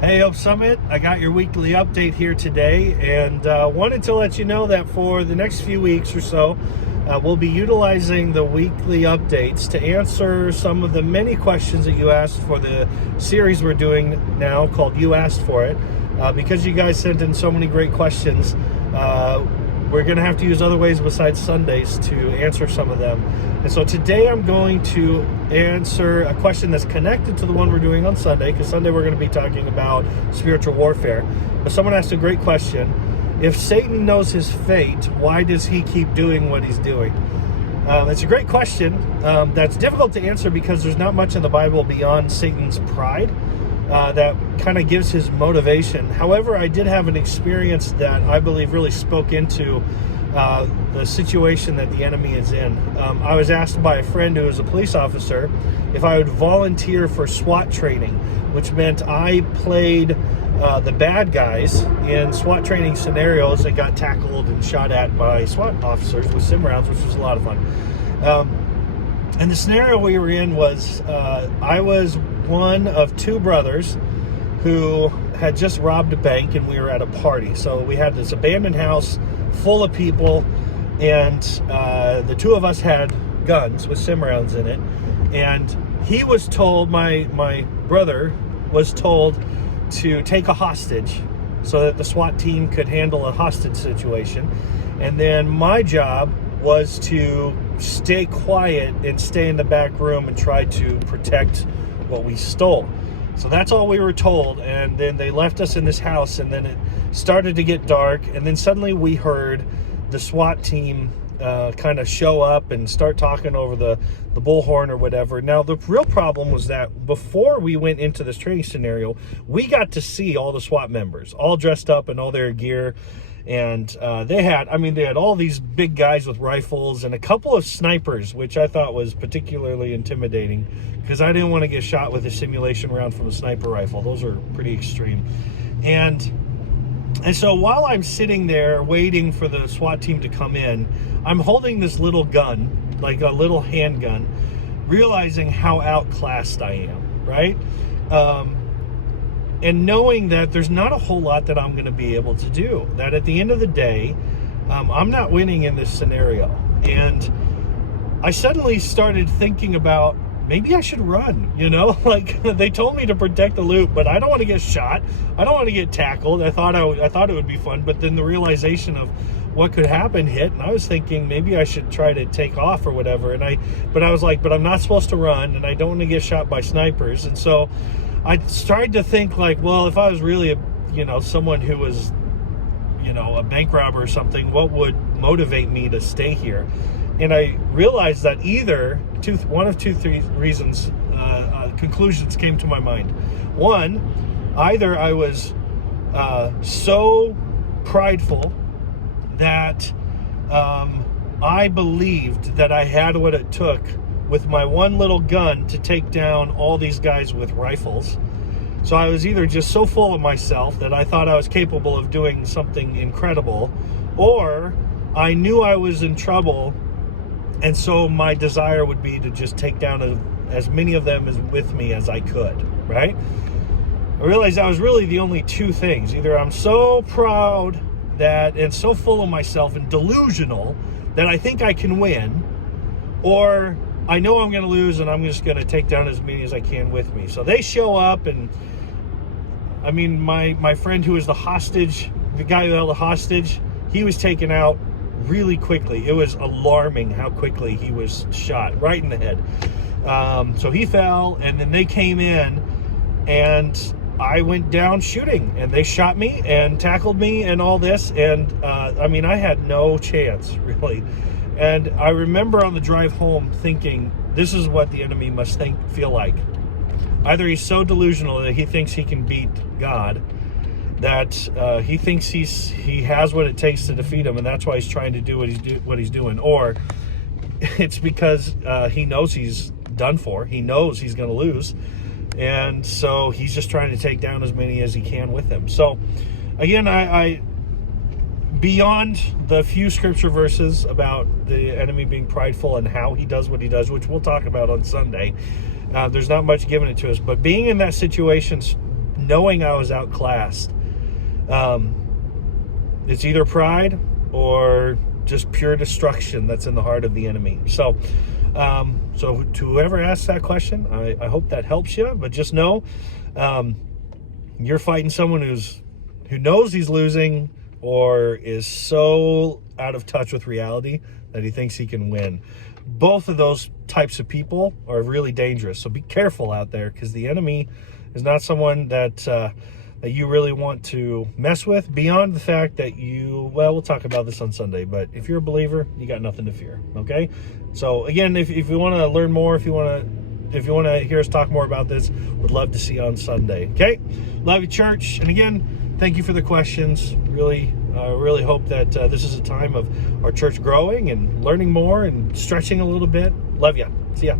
Hey, Hope Summit. I got your weekly update here today, and wanted to let you know that for the next few weeks or so, we'll be utilizing the weekly updates to answer some of the many questions that you asked for the series we're doing now called You Asked For It. Because you guys sent in so many great questions, we're going to have to use other ways besides Sundays to answer some of them. And so today I'm going to answer a question that's connected to the one we're doing on Sunday, because Sunday we're going to be talking about spiritual warfare. But someone asked a great question. If Satan knows his fate, why does he keep doing what he's doing? It's a great question that's difficult to answer because there's not much in the Bible beyond Satan's pride that kind of gives his motivation. However, I did have an experience that I believe really spoke into the situation that the enemy is in. I was asked by a friend who is a police officer if I would volunteer for SWAT training, which meant I played the bad guys in SWAT training scenarios and got tackled and shot at by SWAT officers with sim rounds, which was a lot of fun. And the scenario we were in was I was one of two brothers who had just robbed a bank, and we were at a party. So we had this abandoned house full of people, and the two of us had guns with sim rounds in it. And he was told, my brother was told to take a hostage so that the SWAT team could handle a hostage situation. And then my job was to stay quiet and stay in the back room and try to protect what we stole. So that's all we were told. And then they left us in this house, and then it started to get dark, and then suddenly we heard the SWAT team kind of show up and start talking over the bullhorn or whatever. Now, the real problem was that before we went into this training scenario, we got to see all the SWAT members all dressed up in all their gear. And they had all these big guys with rifles and a couple of snipers, which I thought was particularly intimidating because I didn't want to get shot with a simulation round from a sniper rifle. Those are pretty extreme. And so while I'm sitting there waiting for the SWAT team to come in, I'm holding this little gun, like a little handgun, realizing how outclassed I am, right? And knowing that there's not a whole lot that I'm going to be able to do. That at the end of the day, I'm not winning in this scenario. And I suddenly started thinking about, maybe I should run, Like, they told me to protect the loot, but I don't want to get shot. I don't want to get tackled. I thought it would be fun, but then the realization of what could happen hit, and I was thinking maybe I should try to take off or whatever. But I was like, but I'm not supposed to run, and I don't want to get shot by snipers. And so I started to think, like, well, if I was really someone who was, a bank robber or something, what would motivate me to stay here? And I realized that one of three reasons, conclusions came to my mind. One, either I was so prideful that I believed that I had what it took with my one little gun to take down all these guys with rifles. So I was either just so full of myself that I thought I was capable of doing something incredible, or I knew I was in trouble, and so my desire would be to just take down as many of them with me as I could, right? I realized that was really the only two things. Either I'm so proud and so full of myself and delusional that I think I can win, or I know I'm going to lose, and I'm just going to take down as many as I can with me. So they show up, and my friend who was the hostage, the guy who held the hostage, he was taken out really quickly. It was alarming how quickly he was shot right in the head. So he fell, and then they came in, and I went down shooting, and they shot me and tackled me and all this. And I had no chance, really. And I remember on the drive home thinking, this is what the enemy must feel like. Either he's so delusional that he thinks he can beat God, that he thinks he has what it takes to defeat him, and that's why he's trying to do what he's doing, or it's because he knows he's done for. He knows he's going to lose, and so he's just trying to take down as many as he can with him. So, again, I beyond the few scripture verses about the enemy being prideful and how he does what he does, which we'll talk about on Sunday, there's not much given it to us. But being in that situation knowing I was outclassed. It's either pride or just pure destruction that's in the heart of the enemy. So to whoever asks that question, I hope that helps you. But just know, you're fighting someone who knows he's losing or is so out of touch with reality that he thinks he can win. Both of those types of people are really dangerous. So be careful out there, because the enemy is not someone that you really want to mess with, beyond the fact that we'll talk about this on Sunday, but if you're a believer, you got nothing to fear, okay? So again, if you want to learn more, if you want to hear us talk more about this, would love to see you on Sunday, okay? Love you, church. And again, thank you for the questions. Really hope that this is a time of our church growing and learning more and stretching a little bit. Love you. See ya.